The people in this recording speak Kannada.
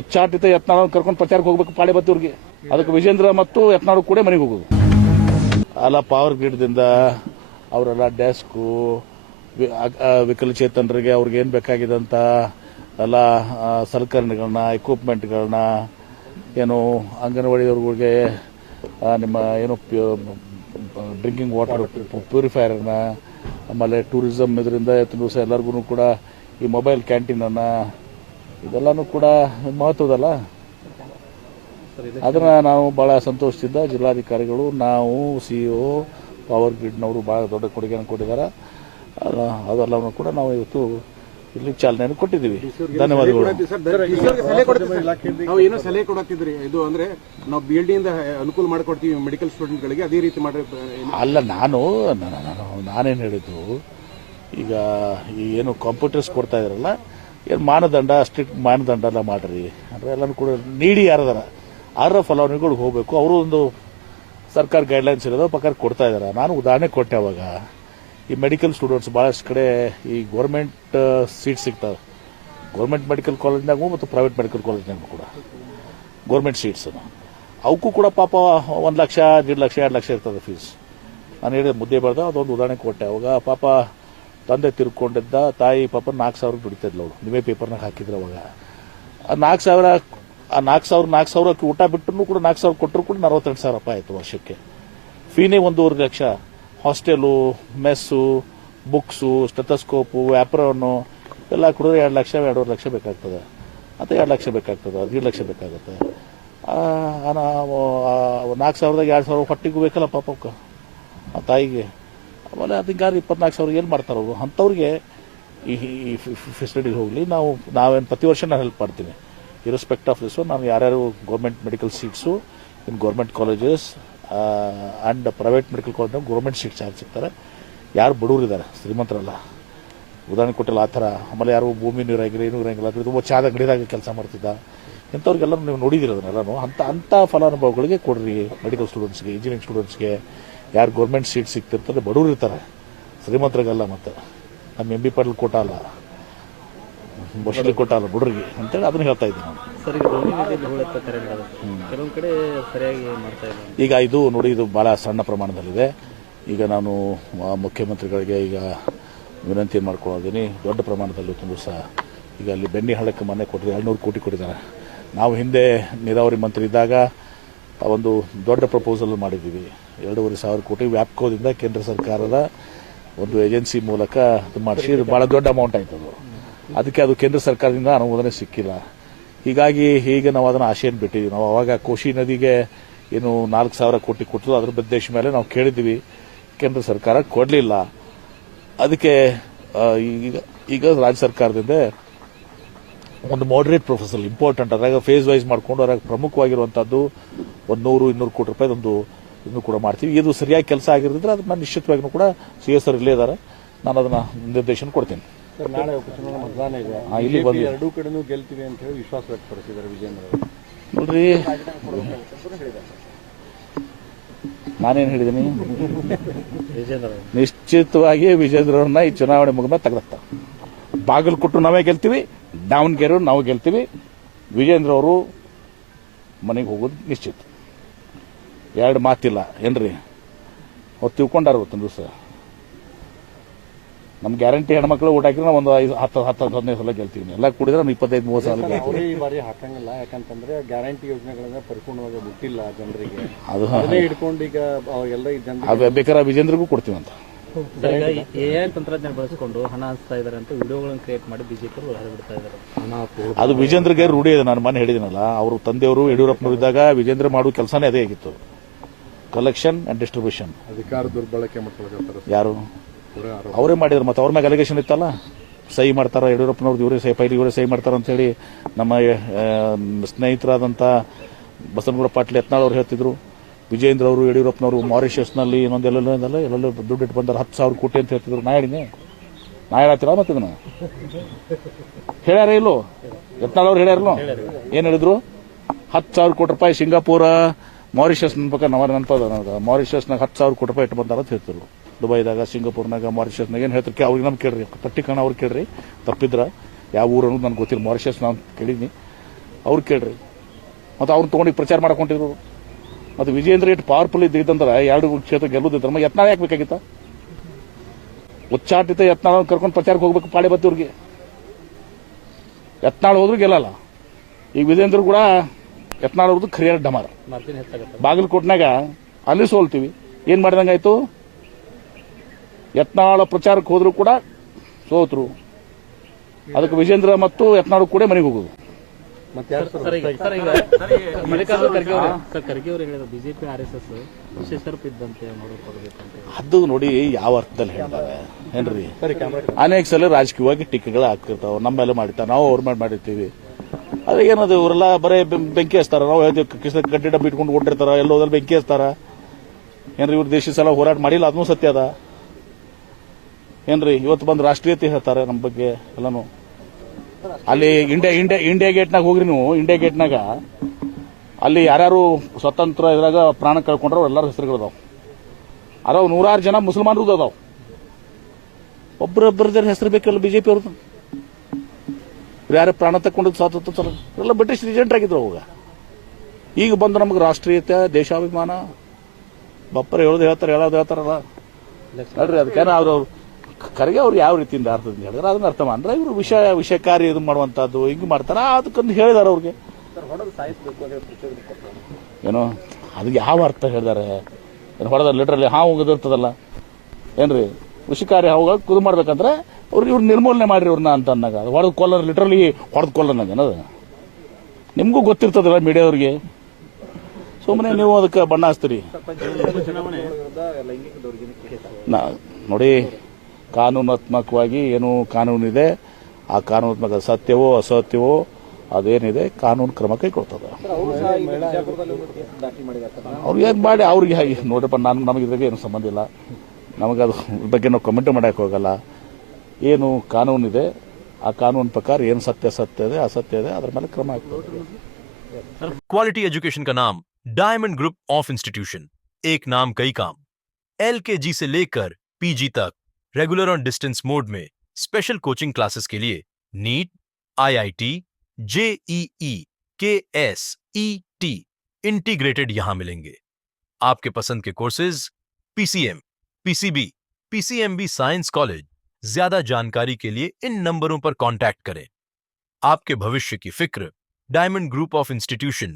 ಉಚ್ಚಾಟಿತ ಯತ್ನಾಳ್ ಕರ್ಕೊಂಡು ಪ್ರಚಾರಕ್ಕೆ ಹೋಗ್ಬೇಕು ಪಾಳೆಬತ್ತೂರಿಗೆ. ಅದಕ್ಕೆ ವಿಜೇಂದ್ರ ಮತ್ತು ಯತ್ನಾಳ್ ಕೂಡ ಮನೆಗೆ ಹೋಗೋದು. ಅಲ್ಲ ಪವರ್ ಗ್ರಿಡ್ದಿಂದ ಅವರೆಲ್ಲ ಡೆಸ್ಕು ವಿಕಲಚೇತನರಿಗೆ ಅವ್ರಿಗೆ ಏನು ಬೇಕಾಗಿದೆ ಅಂತ ಎಲ್ಲ ಸಲಕರಣೆಗಳನ್ನ ಎಕ್ವಿಪ್ಮೆಂಟ್ಗಳನ್ನ ಏನು ಅಂಗನವಾಡಿಯವ್ರಿಗೆ ನಿಮ್ಮ ಏನು ಡ್ರಿಂಕಿಂಗ್ ವಾಟರ್ ಪ್ಯೂರಿಫೈಯರ್ನ ಆಮೇಲೆ ಟೂರಿಸಂ ಇದರಿಂದ ದಿವಸ ಎಲ್ಲರಿಗೂ ಕೂಡ ಈ ಮೊಬೈಲ್ ಕ್ಯಾಂಟೀನನ್ನು ಇದೆಲ್ಲನೂ ಕೂಡ ಮಹತ್ವದಲ್ಲ. ಅದನ್ನು ನಾವು ಭಾಳ ಸಂತೋಷದಿಂದ ಜಿಲ್ಲಾಧಿಕಾರಿಗಳು ನಾವು ಸಿಇಒ ಪವರ್ ಗ್ರಿಡ್ನವರು ಭಾಳ ದೊಡ್ಡ ಕೊಡುಗೆಯನ್ನು ಕೊಟ್ಟಿದ್ದಾರೆ. ಅದೆಲ್ಲವನ್ನು ಕೂಡ ನಾವು ಇವತ್ತು ಇಲ್ಲಿ ಚಾಲನೆಯನ್ನು ಕೊಟ್ಟಿದ್ದೀವಿ. ಧನ್ಯವಾದಗಳು. ನಾವು ಏನೋ ಸಲಹೆ ಕೊಡತ್ತಿದ್ರಿ, ಇದು ಅಂದ್ರೆ ನಾವು BLD ಇಂದ ಅನುಕೂಲ ಮಾಡಿಕೊಡ್ತೀವಿ ಮೆಡಿಕಲ್ ಸ್ಟೂಡೆಂಟ್ಗಳಿಗೆ, ಅದೇ ರೀತಿ ಮಾಡಿ ಅಲ್ಲ. ನಾನೇನು ಹೇಳಿದ್ದು, ಈಗ ಏನು ಕಂಪ್ಯೂಟರ್ಸ್ ಕೊಡ್ತಾ ಇದ್ರಲ್ಲ, ಏನು ಮಾನದಂಡ ಸ್ಟ್ರಿಕ್ಟ್ ಮಾನದಂಡ ಎಲ್ಲ ಮಾಡ್ರಿ ಅಂದರೆ ಎಲ್ಲನೂ ಕೂಡ ನೀಡಿ ಯಾರದಾರ ಆರ ಫಲಾನುಭವಿಗಳಿಗೆ ಹೋಗಬೇಕು. ಅವರು ಒಂದು ಸರ್ಕಾರ ಗೈಡ್ಲೈನ್ಸ್ ಇರೋದು ಪ್ರಕಾರ ಕೊಡ್ತಾ ಇದ್ದಾರೆ. ನಾನು ಉದಾಹರಣೆ ಕೊಟ್ಟೆ ಅವಾಗ. ಈ ಮೆಡಿಕಲ್ ಸ್ಟೂಡೆಂಟ್ಸ್ ಭಾಳಷ್ಟು ಕಡೆ ಈ ಗೌರ್ಮೆಂಟ್ ಸೀಟ್ ಸಿಗ್ತವೆ, ಗೌರ್ಮೆಂಟ್ ಮೆಡಿಕಲ್ ಕಾಲೇಜ್ನಾಗೂ ಮತ್ತು ಪ್ರೈವೇಟ್ ಮೆಡಿಕಲ್ ಕಾಲೇಜ್ನಾಗೂ ಕೂಡ ಗೌರ್ಮೆಂಟ್ ಸೀಟ್ಸ್. ಅವಕ್ಕೂ ಕೂಡ ಪಾಪ 1 ಲಕ್ಷ 1.5 ಲಕ್ಷ 2 ಲಕ್ಷ ಇರ್ತದೆ ಫೀಸ್. ನಾನು ಹೇಳಿದ ಮುದ್ದೆ ಬರ್ದ ಅದೊಂದು ಉದಾಹರಣೆ ಕೊಟ್ಟೆ. ಅವಾಗ ಪಾಪ ತಂದೆ ತಿರ್ಕೊಂಡಿದ್ದ, ತಾಯಿ ಪಾಪ 4,000 ದುಡಿತಿದ್ಲು ಅವಳು. ನೀವೇ ಪೇಪರ್ನಾಗ ಹಾಕಿದ್ರೆ ಅವಾಗ ಆ 4,000 ಊಟ ಬಿಟ್ಟರು ಕೂಡ 4,000 ಕೊಟ್ಟರು ಕೂಡ 42,000 ರೂಪಾಯಿ ಆಯಿತು ವರ್ಷಕ್ಕೆ. ಫೀನೇ 1.5 ಲಕ್ಷ. ಹಾಸ್ಟೆಲು, ಮೆಸ್ಸು, ಬುಕ್ಸು, ಸ್ಟೆಥೋಸ್ಕೋಪು, ಆ್ಯಪ್ರನ್ನು ಎಲ್ಲ ಕುಡಿದ್ರೆ 2 ಲಕ್ಷ 2.5 ಲಕ್ಷ ಬೇಕಾಗ್ತದೆ. ಮತ್ತು 2 ಲಕ್ಷ ಬೇಕಾಗ್ತದೆ, 1.5 ಲಕ್ಷ ಬೇಕಾಗುತ್ತೆ. 4,000ದಾಗ 2,000 ಹೊಟ್ಟಿಗೂ ಬೇಕಲ್ಲ ಪಾಪಕ್ಕೆ ಆ ತಾಯಿಗೆ. ಆಮೇಲೆ ಅದಕ್ಕಾದ್ರೆ 24,000 ಏನು ಮಾಡ್ತಾರೆ ಅವರು? ಅಂಥವ್ರಿಗೆ ಈ ಫೆಸಿಲಿಟಿಗೆ ಹೋಗಲಿ. ನಾವೇನು ಪ್ರತಿ ವರ್ಷ ನಾನು ಹೆಲ್ಪ್ ಮಾಡ್ತೀನಿ ಇರೆಸ್ಪೆಕ್ಟ್ ಆಫ್ ದಿಸ್. ನಾನು ಯಾರ್ಯಾರು government medical seats in government colleges and private medical ಕಾಲೇಜ್ನಾಗ ಗೌರ್ಮೆಂಟ್ ಸೀಟ್ಸ್ ಯಾರು ಸಿಗ್ತಾರೆ, ಯಾರು ಬಡವರು ಇದ್ದಾರೆ, ಶ್ರೀಮಂತರಲ್ಲ, ಉದಾಹರಣೆ ಕೊಟ್ಟಿಲ್ಲ ಆ ಥರ. ಆಮೇಲೆ ಯಾರು ಭೂಮಿ ನೀರಾಗಿರಿ ಏನೂ ಇರಂಗಿಲ್ಲ, ತುಂಬ ಚಾದ ಗಡಿದಾಗ ಕೆಲಸ ಮಾಡ್ತಿದ್ದ ಇಂಥವ್ರಿಗೆಲ್ಲ ನೀವು ನೋಡಿದಿರಿ ಅದನ್ನೆಲ್ಲನೂ. ಅಂಥ ಫಲಾನುಭವಿಗಳಿಗೆ ಕೊಡ್ರಿ. ಮೆಡಿಕಲ್ ಸ್ಟೂಡೆಂಟ್ಸ್ಗೆ, ಇಂಜಿನಿಯರಿಂಗ್ ಸ್ಟೂಡೆಂಟ್ಸ್ಗೆ, ಯಾರು ಗೌರ್ಮೆಂಟ್ ಸೀಟ್ ಸಿಗ್ತಿರ್ತಾರೆ ಬಡವರು ಇರ್ತಾರೆ, ಶ್ರೀಮಂತರಿಗೆಲ್ಲ. ಮತ್ತು ನಮ್ಮ MB ಪಾಟೀಲ್ ಕೋಟ ಅಲ್ಲ, ಬಸ್ಲಿ ಕೊಟ್ಟ ಅಲ್ಲ ಬುಡ್ರಿಗೆ ಅಂತೇಳಿ ಅದನ್ನ ಹೇಳ್ತಾ ಇದ್ದೀನಿ ನಾನು. ಈಗ ಇದು ನೋಡಿ, ಇದು ಭಾಳ ಸಣ್ಣ ಪ್ರಮಾಣದಲ್ಲಿದೆ. ಈಗ ನಾನು ಮುಖ್ಯಮಂತ್ರಿಗಳಿಗೆ ಈಗ ವಿನಂತಿ ಮಾಡ್ಕೊಳ್ಳೋದೀನಿ, ದೊಡ್ಡ ಪ್ರಮಾಣದಲ್ಲಿ ತುಂಬ ಸಹ ಈಗ ಅಲ್ಲಿ ಬೆಣ್ಣೆ ಹಳ್ಳಕ್ಕೆ ಮನೆ ಕೊಟ್ಟರೆ 200 ಕೋಟಿ ಕೊಟ್ಟಿದ್ದಾರೆ. ನಾವು ಹಿಂದೆ ನೀರಾವರಿ ಮಂತ್ರಿ ಇದ್ದಾಗ ಒಂದು ದೊಡ್ಡ ಪ್ರಪೋಸಲ್ ಮಾಡಿದ್ದೀವಿ, 2,500 ಕೋಟಿ ವ್ಯಾಪ್ಕೋದಿಂದ ಕೇಂದ್ರ ಸರ್ಕಾರದ ಒಂದು ಏಜೆನ್ಸಿ ಮೂಲಕ ಅದು ಮಾಡಿಸಿ. ಇದು ಭಾಳ ದೊಡ್ಡ ಅಮೌಂಟ್ ಆಯ್ತದು. ಅದಕ್ಕೆ ಅದು ಕೇಂದ್ರ ಸರ್ಕಾರದಿಂದ ಅನುಮೋದನೆ ಸಿಕ್ಕಿಲ್ಲ. ಹೀಗಾಗಿ ಹೀಗೆ ನಾವು ಅದನ್ನು ಆಶೆಯನ್ನು ಬಿಟ್ಟಿದ್ದೀವಿ. ನಾವು ಅವಾಗ ಕೋಶಿ ನದಿಗೆ ಏನು 4,000 ಕೋಟಿ ಕೊಟ್ಟರು, ಅದ್ರ ಉದ್ದೇಶ ಮೇಲೆ ನಾವು ಕೇಳಿದ್ವಿ, ಕೇಂದ್ರ ಸರ್ಕಾರ ಕೊಡಲಿಲ್ಲ. ಅದಕ್ಕೆ ಈಗ ರಾಜ್ಯ ಸರ್ಕಾರದಿಂದ ಒಂದು ಮಾಡರೇಟ್ ಪ್ರೊಫೆಸಲ್ ಇಂಪಾರ್ಟೆಂಟ್, ಅದ್ರಾಗ ಫೇಸ್ ವೈಸ್ ಮಾಡಿಕೊಂಡು ಅದ್ರಾಗ ಪ್ರಮುಖವಾಗಿರುವಂಥದ್ದು 100-200 ಕೋಟಿ ರೂಪಾಯಿ ಒಂದು ಇನ್ನೂ ಕೂಡ ಮಾಡ್ತೀವಿ. ಇದು ಸರಿಯಾಗಿ ಕೆಲಸ ಆಗಿರೋದ್ರೆ ಅದನ್ನ ನಿಶ್ಚಿತವಾಗಿಯೂ ಕೂಡ CS ಇಲ್ಲೇ ಇದ್ದಾರೆ, ನಾನು ಅದನ್ನು ನಿರ್ದೇಶನ ಕೊಡ್ತೀನಿ. ನಾಳೆ ಉಪಚುನಾವಣೆ ಮತದಾನ ಇದೆ, ಇಲ್ಲಿ ಬಂದು 2 ಕಡೆನೂ ಗೆಲ್ತೀವಿ ಅಂತ ಹೇಳಿ ವಿಶ್ವಾಸ ವ್ಯಕ್ತಪಡಿಸಿದ್ದಾರೆ ವಿಜೇಂದ್ರ ಅವರು. ನೋಡ್ರಿ, ನಾನೇನು ಹೇಳಿದ್ದೀನಿ, ನಿಶ್ಚಿತವಾಗಿ ವಿಜೇಂದ್ರ ಅವ್ರನ್ನ ಈ ಚುನಾವಣೆ ಮುಗಿದ ತೆಗೆದತ್ತ. ಬಾಗಲಕೋಟೆ ನಾವೇ ಗೆಲ್ತೀವಿ, ದಾವಣಗೆರೆ ನಾವು ಗೆಲ್ತೀವಿ. ವಿಜೇಂದ್ರ ಅವರು ಮನೆಗೆ ಹೋಗೋದು ನಿಶ್ಚಿತ, 2 ಮಾತಿಲ್ಲ. ಏನ್ರಿ ಅವ್ರು ತಿಳ್ಕೊಂಡಾರ ಇವತ್ತೊಂದು ದಿವಸ. ನಮ್ಮ ಗ್ಯಾರಂಟಿ ಹೆಣ್ಮಕ್ಳು ಊಟ ಹಾಕಿದ್ರೆ ನಾವು ಒಂದು 10-15 ಸಲ ಗೆಲ್ತೀವಿ. ಎಲ್ಲ ಕೂಡಿದ್ರೆ 25-30 ಸಲ ಗೆಲ್ತೀವಿ. ಈ ಬಾರಿ ಹಾಕಂಗಿಲ್ಲ, ಯಾಕಂತಂದ್ರೆ ಗ್ಯಾರಂಟಿ ಯೋಜನೆಗಳನ್ನ ಪರಿಪೂರ್ಣವಾಗಿ ಮುಟ್ಟಿಲ್ಲ ಜನರಿಗೆ. ಅದು ಹಿಡ್ಕೊಂಡು ಈಗ ಎಲ್ಲ ಬೇಕಾದ್ರೆ ವಿಜೇಂದ್ರಿಗೂ ಕೊಡ್ತೀವಿ ಅಂತ. AI ತಂತ್ರಜ್ಞಾನ ಬಳಸಿಕೊಂಡು ಹಣ ಹಂಚ್ತಾ ಇದ್ದಾರೆ ಅಂತ ವಿಡಿಯೋಗಳನ್ನು ಕ್ರಿಯೇಟ್ ಮಾಡಿ ಬಿಜೆಪಿ ಹೊರಬಿಡ್ತಾ ಇದ್ದಾರೆ. ಅದು ವಿಜೇಂದ್ರಗೆ ರೂಢಿ ಇದೆ. ನಾನು ಮೊನ್ನೆ ಹೇಳಿದ್ದೀನಲ್ಲ, ಅವರು ತಂದೆಯವರು ಯಡಿಯೂರಪ್ಪನವರು ಇದ್ದಾಗ ವಿಜೇಂದ್ರ ಮಾಡುವ ಕೆಲಸನೇ ಅದೇ ಆಗಿತ್ತು, ಕಲೆಕ್ಷನ್ ಅಂಡ್ ಡಿಸ್ಟ್ರಿಬ್ಯೂಷನ್. ಅಧಿಕಾರ ದುರ್ಬಳಕೆ ಮಾಡ್ತಾರೆ ಯಾರು? ಅವರೇ ಮಾಡಿದ್ರು. ಮತ್ತು ಅವ್ರ ಮ್ಯಾಗ ಅಲಿಗೇಷನ್ ಇತ್ತಲ್ಲ, ಸಹಿ ಮಾಡ್ತಾರ ಯಡಿಯೂರಪ್ಪನವ್ರದ್ದು, ಇವರೇ ಸಹಿ ಪೈಲಿ ಇವರೇ ಸಹಿ ಮಾಡ್ತಾರ ಅಂತ ಹೇಳಿ ನಮ್ಮ ಸ್ನೇಹಿತರಾದಂಥ ಬಸನಗೌಡ ಪಾಟೀಲ್ ಯತ್ನಾಳ್ ಅವರು ಹೇಳ್ತಿದ್ರು. ವಿಜೇಂದ್ರ ಅವರು ಯಡಿಯೂರಪ್ಪನವರು ಮಾರಿಷಸ್ನಲ್ಲಿ ಇನ್ನೊಂದೆಲ್ಲ ದುಡ್ಡು ಇಟ್ಟು ಬಂದಾರೆ 10,000 ಕೋಟಿ ಅಂತ ಹೇಳ್ತಿದ್ರು. ನಾ ಹೇಳತ್ತಿಲ್ಲ ಮತ್ತೆ ಇದನ್ನ ಹೇಳ್ಯಾರ ಇಲ್ಲೋ? ಯತ್ನಾಳ್ ಅವ್ರು ಹೇಳ್ಯಾರಲ್ಲೋ? ಏನ್ ಹೇಳಿದ್ರು? 10,000 ಕೋಟಿ ರೂಪಾಯಿ ಸಿಂಗಾಪುರ ಮಾರಿಷಸ್ ನೆನಪದ ಮಾರಿಷಸ್ನಾಗ 10,000 ಕೋಟಿ ರೂಪಾಯಿ ಇಟ್ಟು ಬಂದಾರ ಅಂತ ಹೇಳ್ತಿದ್ರು. ದುಬೈದಾಗ, ಸಿಂಗಾಪುರ್ನಾಗ, ಮಾರಿಷಸ್ನಾಗ ಏನು ಹೇಳ್ತಾರೆ ಅವ್ರಿಗೆ ನಮ್ಗೆ ಕೇಳ್ರಿ, ಪಟ್ಟಿ ಕಣ ಅವ್ರು ಕೇಳ್ರಿ. ತಪ್ಪಿದ್ರ ಯಾವ ಊರು ಅನ್ನೋದು ನನಗೆ ಗೊತ್ತಿಲ್ಲ. ಮಾರಿಷಸ್ ನಾನು ಕೇಳಿದ್ನಿ, ಅವ್ರು ಕೇಳ್ರಿ. ಮತ್ತು ಅವ್ರು ತೊಗೊಂಡು ಪ್ರಚಾರ ಮಾಡ್ಕೊಂಡಿದ್ರು. ಮತ್ತು ವಿಜೇಂದ್ರ ಎಷ್ಟು ಪವರ್ಫುಲ್ ಇದ್ದಂದ್ರೆ 2 ಕ್ಷೇತ್ರ ಗೆಲ್ಲುದಿದ್ರೆ ಯತ್ನಾಳ ಯಾಕೆ ಬೇಕಾಗಿತ್ತ? ಉಚ್ಚಾಟಿತ ಯತ್ನಾಳ ಕರ್ಕೊಂಡು ಪ್ರಚಾರಕ್ಕೆ ಹೋಗ್ಬೇಕು ಪಾಳೆ ಬತ್ತಿ ಅವ್ರಿಗೆ. ಯತ್ನಾಳ್ ಹೋದ್ರು ಗೆಲ್ಲಲ್ಲ. ಈಗ ವಿಜೇಂದ್ರ ಕೂಡ ಯತ್ನಾಳ್ ಅವ್ರದ್ದು ಖರಿಯಾದ ಡಮಾರ. ಮಾರ್ಜಿನ್ ಹೆಚ್ಚಾಗುತ್ತೆ. ಬಾಗಲಕೋಟ್ನಾಗ ಅಲ್ಲಿ ಸೋಲ್ತೀವಿ. ಏನು ಮಾಡಿದಂಗಾಯ್ತು? ಯತ್ನಾಳ ಪ್ರಚಾರಕ್ಕೆ ಹೋದ್ರು ಕೂಡ ಸೋತರು. ಅದಕ್ಕೆ ವಿಜೇಂದ್ರ ಮತ್ತು ಯತ್ನಾಳ್ ಕೂಡ ಮನೆಗೆ ಹೋಗೋದು. ಸರ್, ಈಗ ಮಲ್ಲಿಕಾರ್ಜುನ ಖರ್ಗೆ ಅವರು ಖರ್ಗೆ ಅವರು ಹೇಳಿದ್ರು ಬಿಜೆಪಿ RSS ವಿಶೇಷ ರೂಪ ಇದ್ದಂತೆ ನೋಡಿಕೊಡ್ಬೇಕು ಅಂತ. ಅದು ನೋಡಿ ಯಾವ ಅರ್ಥದಲ್ಲಿ ಹೇಳ್ತಾರೆ ಏನ್ರಿ? ಅನೇಕ ಸಲ ರಾಜಕೀಯವಾಗಿ ಟೀಕೆಗಳು ಆಗ್ತಿರ್ತಾವ. ನಮ್ಮ ಮೇಲೆ ಮಾಡಿರ್ತಾರೆ, ನಾವು ಅವ್ರ ಮೇಲೆ ಮಾಡಿರ್ತೀವಿ. ಅದೇ ಏನದು ಇವರೆಲ್ಲ ಬರೇ ಬೆಂಕಿ ಹಚ್ತಾರ. ನಾವು ಹೇಳ್ತೀವಿ ಗಡ್ಡಿ ಡಬ್ಬಿ ಇಟ್ಕೊಂಡು ಕೊಟ್ಟಿರ್ತಾರ, ಎಲ್ಲೋದ್ರಲ್ಲಿ ಬೆಂಕಿ ಹಚ್ತಾರ ಏನ್ರಿ? ಇವ್ರು ದೇಶದ ಸಲ ಹೋರಾಟ ಮಾಡಿಲ್ಲ, ಅದನ್ನೂ ಸತ್ಯ ಅದ ಏನ್ರಿ? ಇವತ್ತು ಬಂದು ರಾಷ್ಟ್ರೀಯತೆ ಹೇಳ್ತಾರೆ ನಮ್ಮ ಬಗ್ಗೆ ಎಲ್ಲಾನು. ಅಲ್ಲಿ ಇಂಡಿಯಾ ಗೇಟ್ನಾಗ ಹೋಗ್ರಿ ನೀವು. ಇಂಡಿಯಾ ಗೇಟ್ನಾಗ ಅಲ್ಲಿ ಯಾರ್ಯಾರು ಸ್ವತಂತ್ರ ಇದ್ರಾಗ ಪ್ರಾಣ ಕಳ್ಕೊಂಡ್ರ ಎಲ್ಲರ ಹೆಸರುಗಳದಾವ್. ಅದಾವ 100 ಜನ ಮುಸಲ್ಮಾನರು ಅದಾವ್. ಒಬ್ಬರೊಬ್ಬರ ಹೆಸರು ಬೇಕಲ್ಲ ಬಿಜೆಪಿ ಅವ್ರದ್ದು. ಯಾರು ಪ್ರಾಣ ತಕ್ಕೊಂಡಿದ್ದು ಸ್ವಾತಂತ್ರ್ಯ ಎಲ್ಲ ಬ್ರಿಟಿಷ್ ಏಜೆಂಟ್ ಆಗಿದ್ರು ಅವಾಗ. ಈಗ ಬಂದು ನಮಗೆ ರಾಷ್ಟ್ರೀಯತೆ, ದೇಶಾಭಿಮಾನ ಬಪ್ಪರ ಹೇಳೋದು ಹೇಳ್ತಾರಲ್ಲ ನೋಡ್ರಿ. ಅದಕ್ಕೇನ ಅವ್ರು ಖರ್ಗೆ ಅವ್ರು ಯಾವ ರೀತಿಯಿಂದ ಅರ್ಥದಿಂದ ಹೇಳಿದ್ರೆ ಅದನ್ನ ಅರ್ಥ ಮಾಡ್ರೆ ಇವರು ವಿಷಯಕಾರಿ ಇದು ಮಾಡುವಂತದ್ದು ಹಿಂಗೆ ಮಾಡ್ತಾರ. ಅದಕ್ಕಂದು ಹೇಳಿದಾರೆ ಅವ್ರಿಗೆ ಏನೋ ಅದು ಯಾವ ಅರ್ಥ ಹೇಳಿದಾರೆ? ಹೊಡೆದ ಲಿಟ್ರಲ್ಲಿ ಹಾವು ಹೋಗೋದಿರ್ತದಲ್ಲ ಏನ್ರಿ? ವಿಷಕಾರಿ ಹಾವುಗಳು ಕುದು ಮಾಡ್ಬೇಕಂದ್ರೆ ಇವ್ರು ನಿರ್ಮೂಲನೆ ಮಾಡ್ರಿ ಇವ್ರನ್ನ ಅಂತ ಅಂದಾಗ ಹೊಡೆದು ಕೊಲ್ಲರ್ ಲಿಟ್ರಲಿ ಹೊಡೆದು ಕೊಲ್ಲೋದು ಏನದು ನಿಮಗೂ ಗೊತ್ತಿರ್ತದಲ್ಲ ಮೀಡಿಯಾದವ್ರಿಗೆ. ಸುಮ್ಮನೆ ನೀವು ಅದಕ್ಕೆ ಬಣ್ಣ ಹಚ್ತೀರಿ. ನೋಡಿ, ಕಾನೂನಾತ್ಮಕವಾಗಿ ಏನು ಕಾನೂನಿದೆ ಆ ಕಾನೂನಾತ್ಮಕ ಸತ್ಯವೋ ಅಸತ್ಯವೋ ಅದೇನಿದೆ ಕಾನೂನು ಕ್ರಮ ಕೈಗೊಳ್ತದೆ. ಅವ್ರು ಏನು ಮಾಡಿ ಅವ್ರಿಗೆ ನೋಡ್ರಪ್ಪ, ನಮಗೆ ಇದ್ರಾಗ ಏನು ಸಂಬಂಧ ಇಲ್ಲ. ನಮಗೆ ಅದು ಬಗ್ಗೆ ನಾವು ಕಮೆಂಟ್ ಮಾಡಕ್ಕೆ ಹೋಗಲ್ಲ. ಏನು ಕಾನೂನಿದೆ ಆ ಕಾನೂನು ಪ್ರಕಾರ ಏನು ಸತ್ಯ ಇದೆ ಅಸತ್ಯ ಇದೆ ಅದರ ಮೇಲೆ ಕ್ರಮ ಆಗ್ತದೆ. क्वालिटी एजुकेशन का नाम डायमंड ग्रुप ऑफ इंस्टीट्यूशन, एक नाम कई काम। LKG से लेकर PG तक रेगुलर और डिस्टेंस मोड में स्पेशल कोचिंग क्लासेस के लिए NEET, IIT, JEE, KS, ET integrated यहां मिलेंगे। आपके पसंद के courses PCM, PCB, PCMB science college. ज्यादा जानकारी के लिए इन नंबरों पर कांटेक्ट करें। आपके भविष्य की फिक्र डायमंड ग्रुप ऑफ इंस्टीट्यूशन।